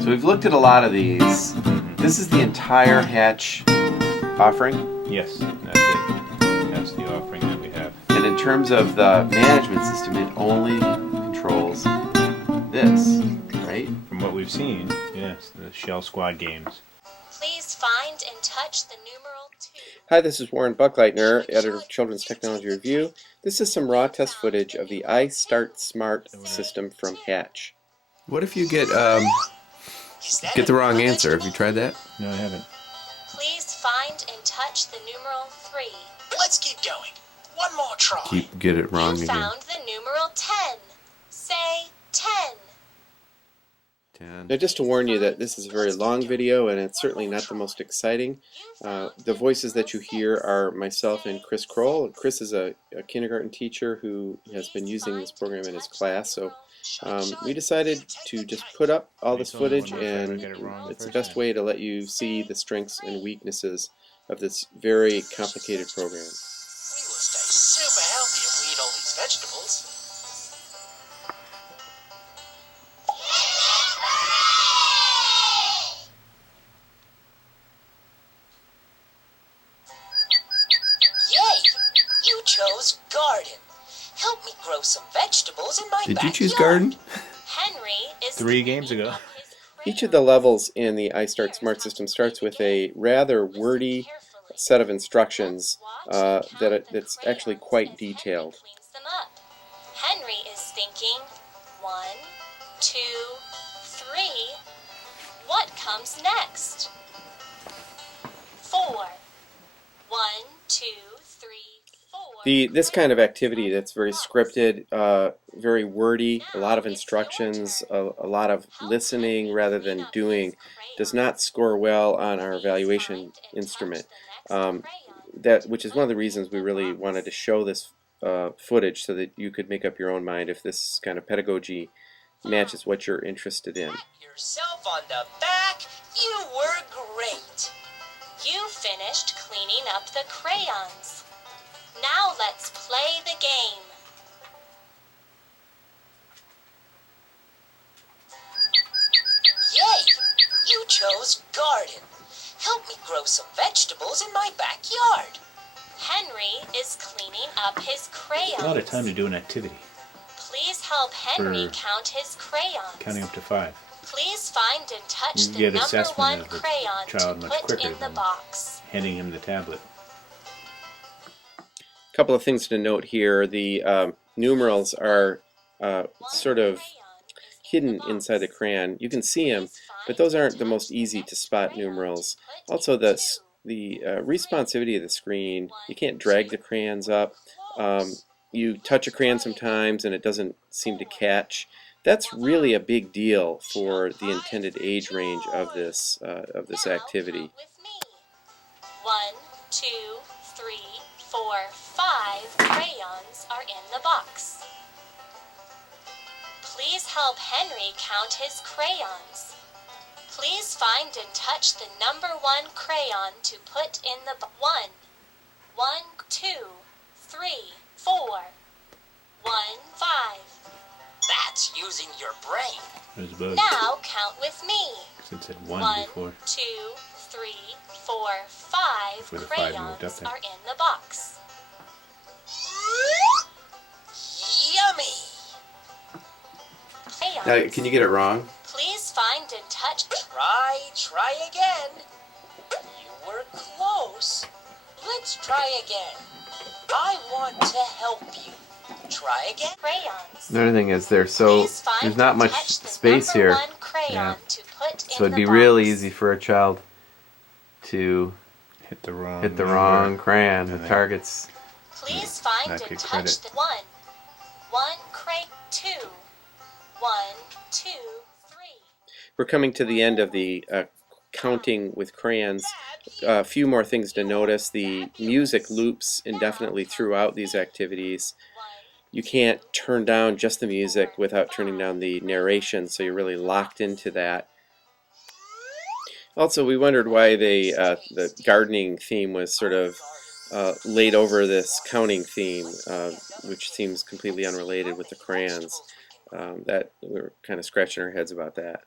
So we've looked at a lot of these. This is the entire Hatch offering? Yes, that's it. That's the offering that we have. And in terms of the management system, it only controls this, right? From what we've seen, yes, the Shell Squad games. Please find and touch the numeral 2. Hi, this is Warren Buckleitner, editor of Children's Technology Review. This is some raw test footage of the iStartSmart system from Hatch. What if you get the wrong answer? Have you tried that? No, I haven't. Please find and touch the numeral 3. Let's keep going. One more try. Get it wrong You again. found the numeral 10. Say 10. 10. Now, just to warn you that this is a very long video and it's certainly not the most exciting. The voices that you hear are myself and Chris Crowell. Chris is a kindergarten teacher who has been using this program in his class, so we decided to just put up all this footage, and it's the best way to let you see the strengths and weaknesses of this very complicated program. We will stay super healthy if we eat all these vegetables. Yay! You chose garden. Help me grow some vegetables in my backyard. Did you choose garden? Henry is 3 games ago. Each of the levels in the iStartSmart system starts with a rather wordy set of instructions that's actually quite detailed. Henry is thinking 1, 2, 3. What comes next? 4. 1, 2, 3, 4. This kind of activity that's very scripted, very wordy, a lot of instructions, a lot of listening rather than doing, does not score well on our evaluation instrument. Which is one of the reasons we really wanted to show this footage, so that you could make up your own mind if this kind of pedagogy matches what you're interested in. Pat yourself on the back. You were great. You finished cleaning up the crayons. Now let's play the game. Yay! You chose garden. Help me grow some vegetables in my backyard. Henry is cleaning up his crayons. A lot of time to do an activity. Please help Henry For count his crayons. Counting up to 5. Please find and touch You the get number assessment 1 of the crayon child to much put quicker in the than box. Handing him the tablet. A couple of things to note here. The numerals are sort of hidden inside the crayon. You can see them, but those aren't the most easy to spot numerals. Also, the responsivity of the screen, you can't drag the crayons up. You touch a crayon sometimes and it doesn't seem to catch. That's really a big deal for the intended age range of this activity. 1, 2, 3, 4, 5 crayons are in the box. Please help Henry count his crayons. Please find and touch the number 1 crayon to put in the 1, 1, 2, 3, 4, 1, 5. That's using your brain. There's a bug. Now count with me. Since it said 1 1, before. 2, 3, 4, 5 Before the 5 moved up crayons there. are in the box. Yummy! Crayons. Can you get it wrong? Please find and touch. Try again. You were close. Let's try again. I want to help you. Try again. Crayons. Another thing is there's Please not find much and touch the space number here, 1 crayon Yeah. to put so in it'd be the real box. easy for a child to Hit the wrong hit the number. wrong crayon. The And then- target's Please find not and get touch credit. the 1, 1 cray 2, 1, 2, 3. We're coming to the end of the counting with crayons. A few more things to notice. The music loops indefinitely throughout these activities. You can't turn down just the music without turning down the narration, so you're really locked into that. Also, we wondered why the gardening theme was sort of laid over this counting theme, which seems completely unrelated with the crayons. That we were kind of scratching our heads about that.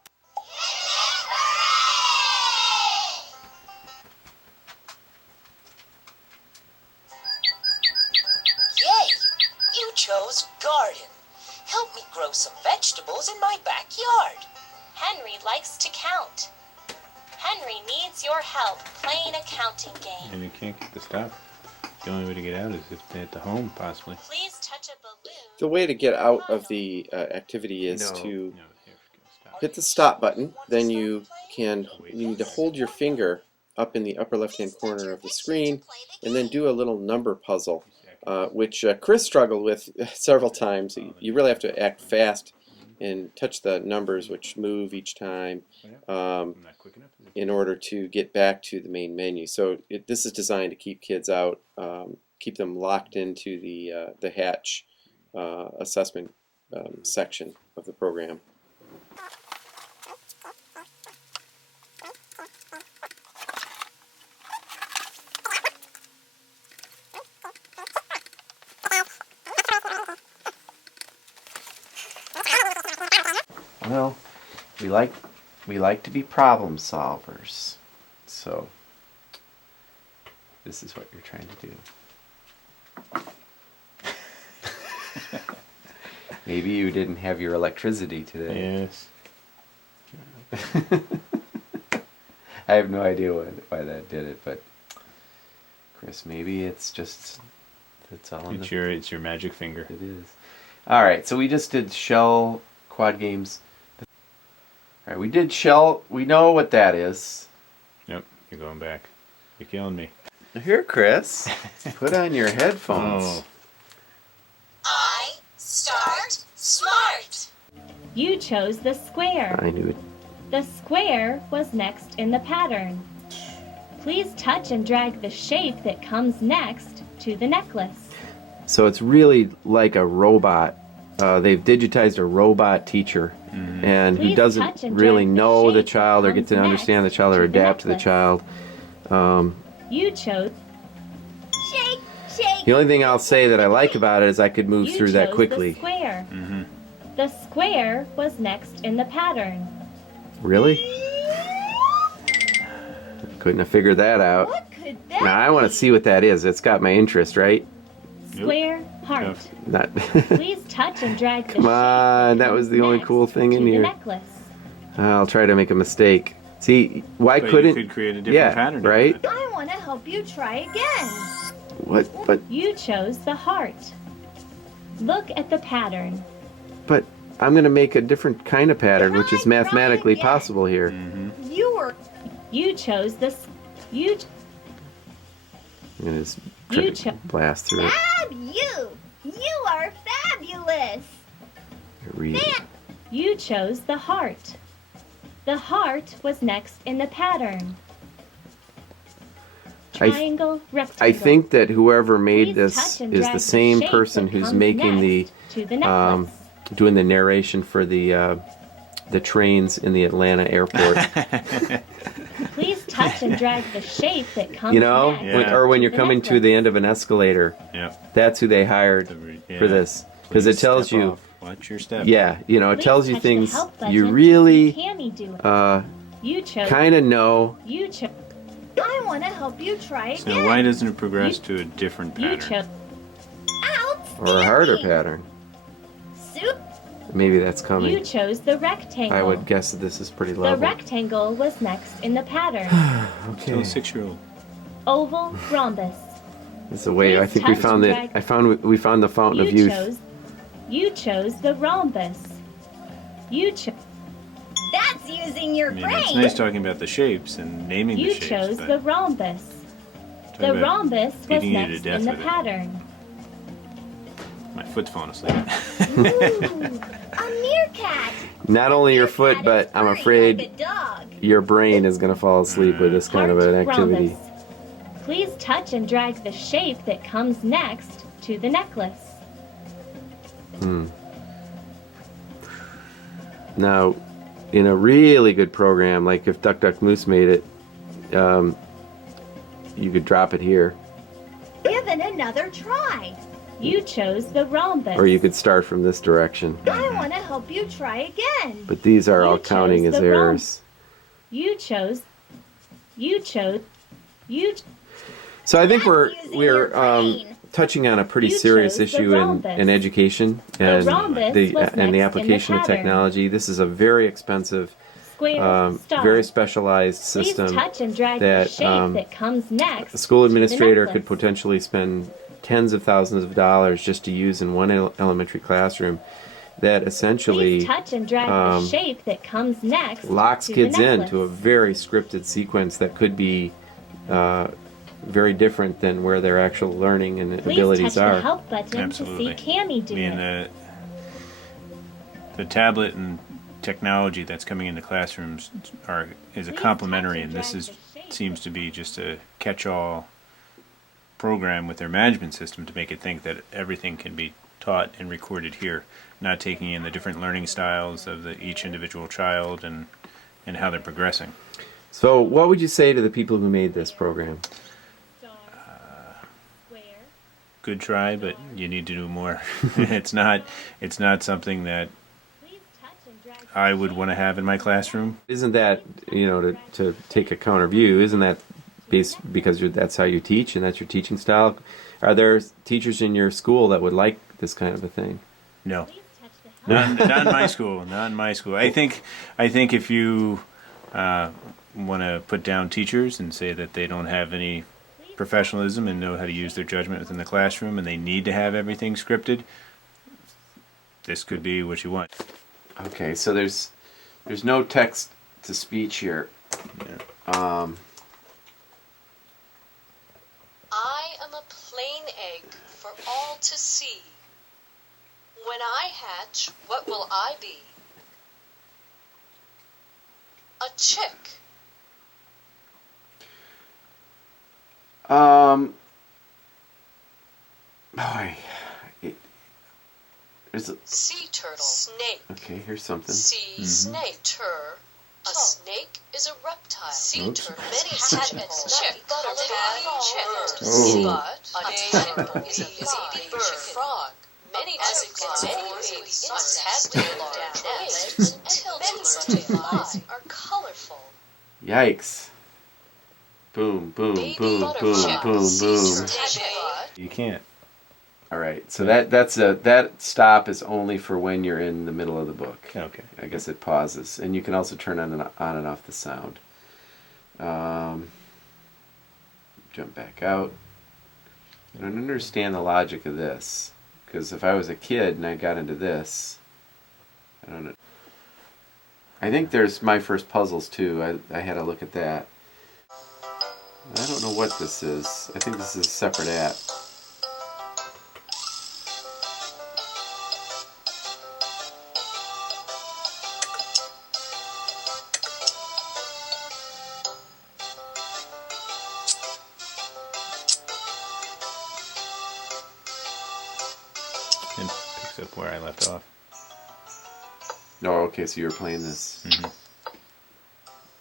vegetables in my backyard. Henry likes to count. Henry needs your help playing a counting game. And you can't get the stop. The only way to get out is if they're at the home, possibly. Please touch a balloon. The way to get out of the activity is to No, here, stop. hit the stop button. Then you need to hold your finger up in the upper left-hand corner of the screen, and then do a little number puzzle, which Chris struggled with several times. You really have to act fast and touch the numbers, which move each time, I'm not quick enough. in order to get back to the main menu. So this is designed to keep kids out, keep them locked into the Hatch assessment section of the program. Well, we like to be problem solvers, so this is what you're trying to do. Maybe you didn't have your electricity today. Yes. I have no idea why that did it, but Chris, maybe it's all in It's your magic finger. It is. All right, so we just did shell quad games. All right, we did shell. We know what that is. Yep, you're going back. You're killing me. Here, Chris, put on your headphones. Oh. I start smart. You chose the square. I knew it. The square was next in the pattern. Please touch and drag the shape that comes next to the necklace. So it's really like a robot. They've digitized a robot teacher, and who Please doesn't touch and really drag the know the shape child or that get to comes understand the next child or to the adapt to the necklace. child. You chose Shake, shake. The only thing I'll say that I like about it is I could move you through that chose quickly. The square. The square was next in the pattern. Really? Couldn't have figured that out. What could that Now I want to see what that is. It's got my interest, right? Square, heart. Tough. Not. Please touch and drag the Come shape on, that was the only next cool thing in to the here. necklace. I'll try to make a mistake. See, why But couldn't? you could create a different Yeah, pattern. right? I want to help you try again. What? You chose the heart. Look at the pattern. But I'm gonna make a different kind of pattern, which is Try mathematically again. possible here. You were You chose this. You I'm gonna just You try to blast through it. fab. You are fabulous. Read it. You chose the heart. The heart was next in the pattern. Triangle, rectangle. I think that whoever made Please this touch and is drag the same shape person that who's comes making next to the necklace. doing the narration for the trains in the Atlanta airport. Please touch and drag the shape that comes You know, next Yeah. or when to you're the coming to necklace. the end of an escalator. Yep. That's who they hired for this, because it tells Step you. off. Watch your step. Yeah, you know, it Please tells you touch the things help button you to really see Tammy do it. uh, You chose. kind of know. You chose. I want to help you try So again. now why doesn't it progress to a different You pattern? chose. Or a harder Outstanding. pattern. Soup. Maybe that's You coming. chose the rectangle. I would guess that this is pretty The level. rectangle was next in the pattern. Tell Okay. a 6-year-old. Oval, rhombus. This is a way. I Please think we touch found and it. drag. We found the fountain of youth. You chose the rhombus. You chose. That's using your I mean, brain. it's nice talking about the shapes and naming You the shapes, chose but the rhombus. talking The about rhombus was beating you to next death in the with it. pattern. My foot's falling asleep. Ooh, a meerkat. Not only your foot, Meerkat but is I'm furry afraid like a dog. your brain is going to fall asleep with this kind of Heart, an activity. rhombus. Please touch and drag the shape that comes next to the necklace. Now, in a really good program, like if Duck Duck Moose made it, you could drop it here, Give it another try. You chose the rhombus. or you could start from this direction. I want to help you try again. But these are You all counting chose as the errors. You chose. You chose. You. So I think That's using your brain. touching on a pretty You serious chose the issue in rhombus. The and rhombus the was and the next in the application of pattern. technology. This is a very expensive, Square, star. very specialized Please system touch and drag the that shape that comes next. a school to the administrator necklace. could potentially spend tens of thousands of dollars just to use in one elementary classroom. That essentially Please touch and drag the shape that comes next. locks to kids the necklace. into a very scripted sequence that could be very different than where their actual learning and Please abilities touch are. the help button Absolutely. to see Cammy do I mean, it. the tablet and technology that's coming into classrooms is a Please complementary, touch and and this drag is the shape. seems to be just a catch-all program with their management system to make it think that everything can be taught and recorded here, not taking in the different learning styles of each individual child and how they're progressing. So, what would you say to the people who made this program? Square. Good try, but you need to do more. It's not something that Please touch and drag the I would want to have in my classroom. Isn't that, to take a counter view, isn't that based because that's how you teach and that's your teaching style? Are there teachers in your school that would like this kind of a thing? No. Please touch the help. Not in my school. Not in my school. I think if you want to put down teachers and say that they don't have any professionalism and know how to use their judgment within the classroom, and they need to have everything scripted, this could be what you want. Okay, so there's no text to speech here. Yeah. I am a plain egg for all to see. When I hatch, what will I be? A chick. There's a, Sea turtle. Snake. okay, here's something. Sea snake. Tur. A snake is a reptile. Sea Oops. turtle. Many hatch and chick. Chick. Oh. But a tadpole is a baby bird. Frog. Many babies must have their large nests until they learn to fly are colorful. Yikes. Boom, boom, Baby boom, boom, butterfly. boom, Sea boom. turtle. You can't. All right, so that stop is only for when you're in the middle of the book. Okay. I guess it pauses, and you can also turn on and off the sound. Jump back out. I don't understand the logic of this, because if I was a kid and I got into this, I don't know. I think there's My First Puzzles too. I had a look at that. I don't know what this is. I think this is a separate app. And picks up where I left off. No, okay, so you were playing this. Mhm.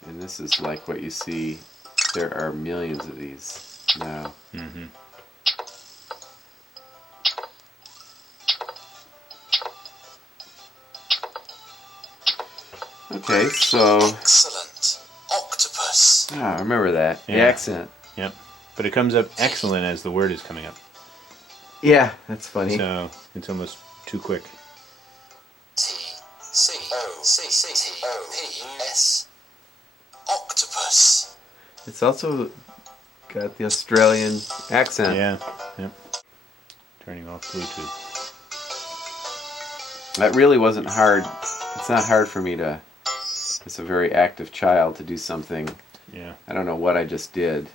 And this is like what you see. There are millions of these now. Mm-hmm. Okay, so Excellent. Octopus. I remember that. The Yeah. accent. Yep. But it comes up excellent as the word is coming up. Yeah, that's funny. So it's almost too quick. T-C-O-C-C-T-O-P-S. Octopus. It's also got the Australian accent. Yeah. Yep. Turning off Bluetooth. That really wasn't hard. It's not hard for me to, as a very active child, to do something. Yeah. I don't know what I just did.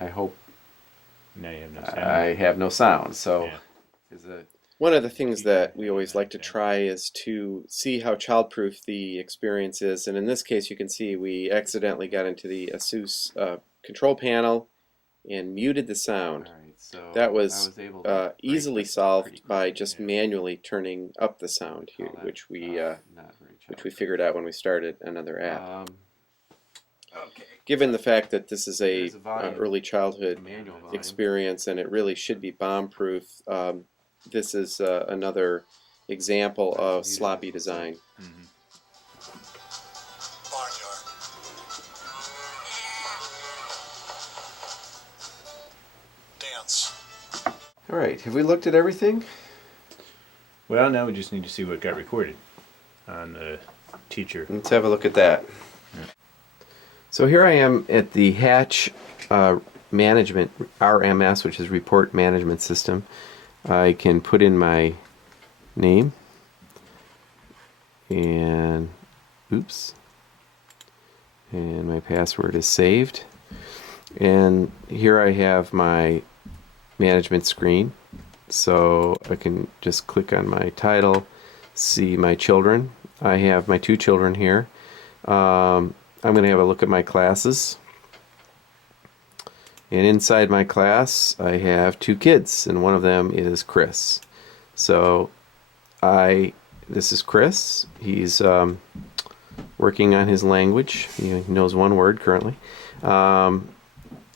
I hope Now you have no sound. I have no sound. So, Yeah. one of the things that we always like to try is to see how childproof the experience is. And in this case, you can see we accidentally got into the ASUS control panel and muted the sound. That was easily solved by just manually turning up the sound here, which we figured out when we started another app. Given the fact that this is a early childhood experience and it really should be bomb-proof, this is another example of sloppy design. Barnyard. Dance. All right, have we looked at everything? Well, now we just need to see what got recorded on the teacher. Let's have a look at that. So here I am at the Hatch management, RMS, which is Report Management System. I can put in my name and oops, and my password is saved. And here I have my management screen, so I can just click on my title, see my children. I have my 2 children here. I'm going to have a look at my classes, and inside my class I have 2 kids, and one of them is Chris. So this is Chris. He's working on his language. He knows 1 word currently.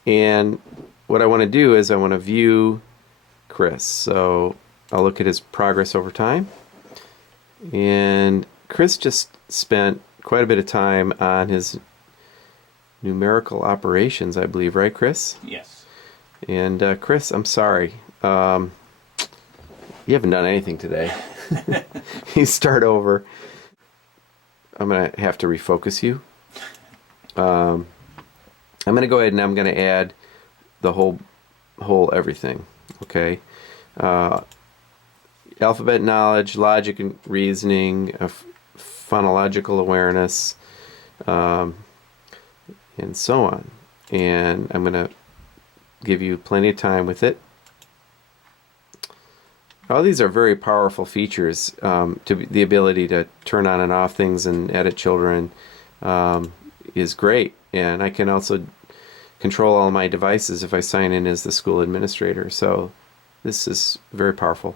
And what I want to do is I want to view Chris. So I'll look at his progress over time. And Chris just spent quite a bit of time on his numerical operations, I believe, right, Chris? Yes. And Chris, I'm sorry. You haven't done anything today. You start over. I'm going to have to refocus you. I'm going to go ahead and I'm going to add the whole everything. Okay. Alphabet knowledge, logic and reasoning, phonological awareness, and so on. And I'm going to give you plenty of time with it. All these are very powerful features. The ability to turn on and off things and edit children is great. And I can also control all my devices if I sign in as the school administrator. So this is very powerful.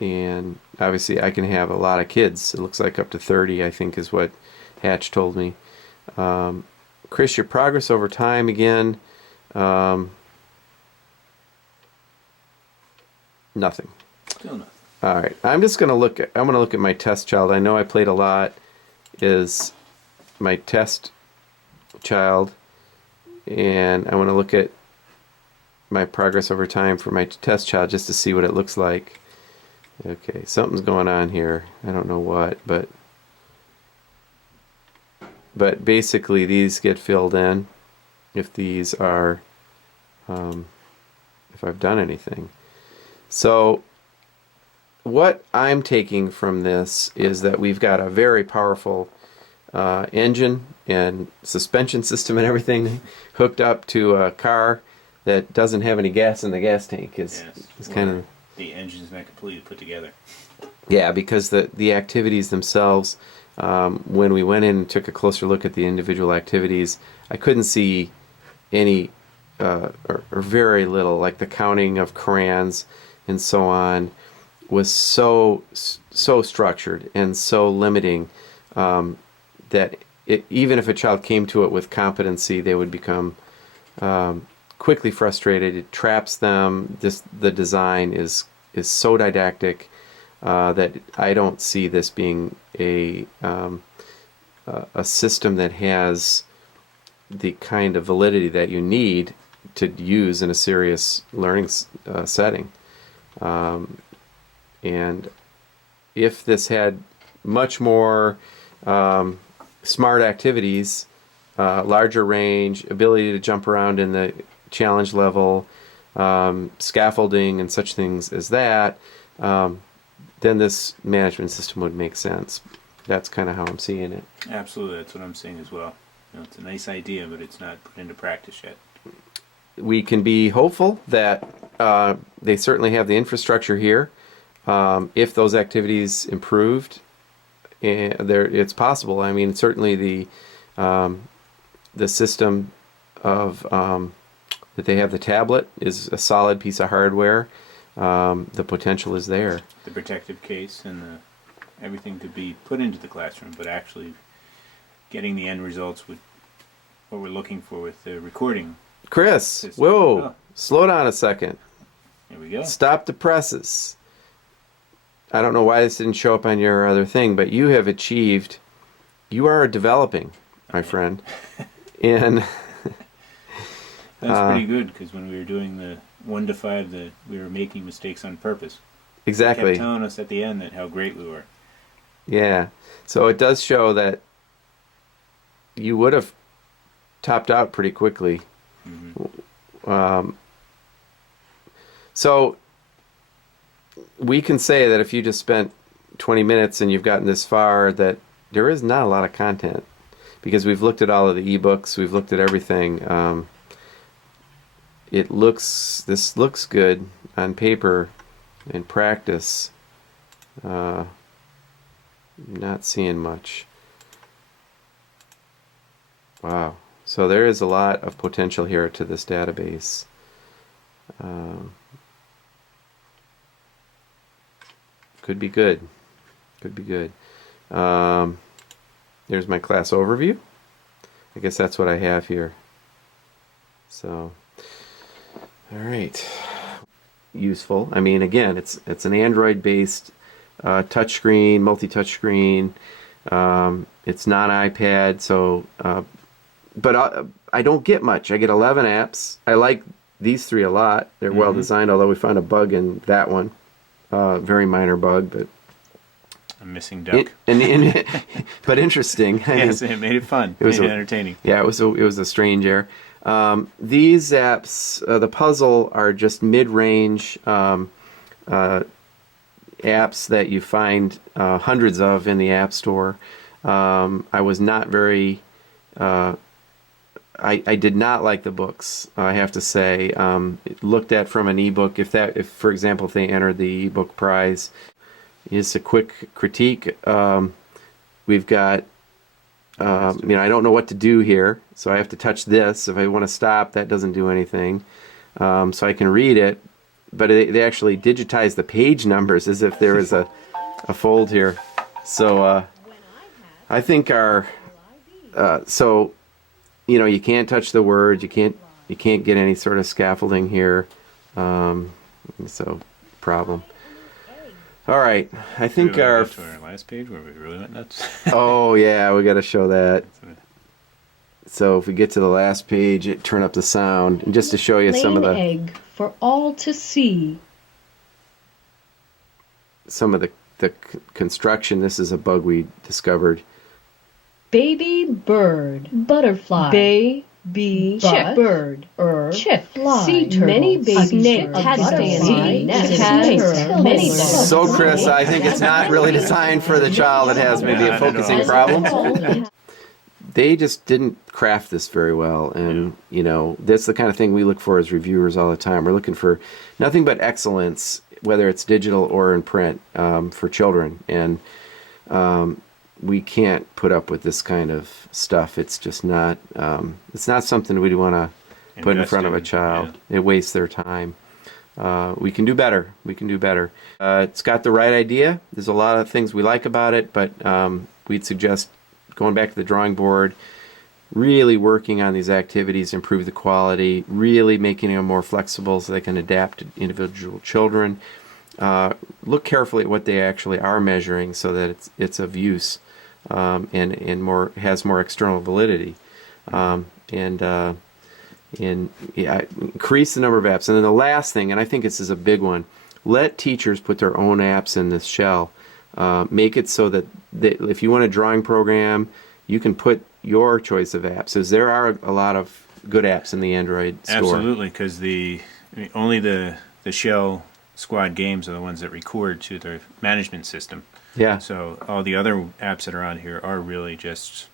And obviously I can have a lot of kids. It looks like up to 30, I think, is what Hatch told me. Chris, your progress over time again, nothing. Still nothing. All right, I'm going to look at my test child. I know I played a lot. Is my test child, and I want to look at my progress over time for my test child just to see what it looks like. Okay, something's going on here. I don't know what, but basically these get filled in if these are if I've done anything. So what I'm taking from this is that we've got a very powerful engine and suspension system and everything hooked up to a car that doesn't have any gas in the gas tank. It's kind of the engine's not completely put together. Yeah, because the activities themselves, when we went in and took a closer look at the individual activities, I couldn't see any or very little, like the counting of crayons and so on was so structured and so limiting that even if a child came to it with competency, they would become quickly frustrated. It traps them. The design is so didactic that I don't see this being a system that has the kind of validity that you need to use in a serious learning setting. And if this had much more smart activities, larger range, ability to jump around in the challenge level, scaffolding and such things as that, then this management system would make sense. That's kind of how I'm seeing it. Absolutely, that's what I'm seeing as well. It's a nice idea, but it's not put into practice yet. We can be hopeful that they certainly have the infrastructure here. If those activities improved, it's possible. I mean, certainly the system of that they have, the tablet, is a solid piece of hardware. The potential is there. The protective case and everything could be put into the classroom, but actually getting the end results with what we're looking for with the recording. Chris, system. whoa, Oh. slow down a second. There we go. Stop the presses. I don't know why this didn't show up on your other thing, but you have achieved, you are developing, my friend. And that's pretty good, because when we were doing the 1 to 5 that we were making mistakes on purpose. Exactly. They kept telling us at the end that how great we were. Yeah. So it does show that you would have topped out pretty quickly. So we can say that if you just spent 20 minutes and you've gotten this far, that there is not a lot of content, because we've looked at all of the ebooks, we've looked at everything. This looks good on paper. In practice, not seeing much. Wow. So there is a lot of potential here to this database. Could be good. Could be good. There's my class overview. I guess that's what I have here. So, all right. Useful. I mean, again, it's an Android-based touchscreen, multi-touchscreen. It's not iPad, so but I don't get much. I get 11 apps. I like these 3 a lot. They're well designed, although we found a bug in that one. Very minor bug, but a missing duck. But interesting. Yes, it made it fun. It was entertaining. Yeah, it was a strange error. These apps, the puzzle, are just mid-range apps that you find hundreds of in the App Store. I was not very... I did not like the books, I have to say. Looked at from an ebook, if for example, if they entered the ebook prize. Just a quick critique. We've got... I don't know what to do here, so I have to touch this. If I want to stop, that doesn't do anything. So I can read it, but they actually digitize the page numbers as if there is a fold here. So I think you can't touch the words. You can't get any sort of scaffolding here. So problem. All right, I think to our last page where we really went nuts. Oh yeah, we got to show that. So if we get to the last page, turn up the sound, and just to show you some of the egg for all to see. Some of the construction. This is a bug we discovered. Baby bird, butterfly, baby chick, bird, chick, fly, sea turtle, many baby snake, many. So Chris, I think it's not really designed for the child that has maybe a focusing problem. They just didn't craft this very well, and that's the kind of thing we look for as reviewers all the time. We're looking for nothing but excellence, whether it's digital or in print, for children, and we can't put up with this kind of stuff. It's just not. It's not something we'd want to put in front of a child. Yeah. It wastes their time. We can do better. It's got the right idea. There's a lot of things we like about it, but we'd suggest going back to the drawing board, really working on these activities, improve the quality, really making them more flexible so they can adapt to individual children. Look carefully at what they actually are measuring so that it's of use, and has more external validity, increase the number of apps. And then the last thing, and I think this is a big one, let teachers put their own apps in this shell. Make it so that if you want a drawing program, you can put your choice of apps, because there are a lot of good apps in the Android store. Absolutely, because only the shell squad games are the ones that record to their management system. Yeah. So all the other apps that are on here are really just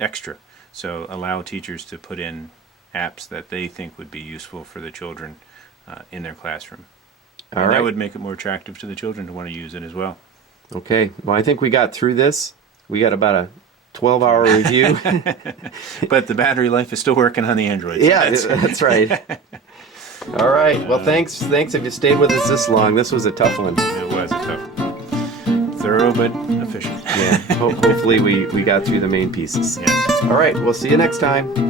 extra. So allow teachers to put in apps that they think would be useful for the children in their classroom. All and right. That would make it more attractive to the children to want to use it as well. Okay. Well, I think we got through this. We got about a 12-hour review. But the battery life is still working on the Android. So yeah, that's right. All right. Well, thanks if you stayed with us this long. This was a tough one. It was a tough one. Thorough but efficient. Yeah. Hopefully we got through the main pieces. Yes. All right. We'll see you next time.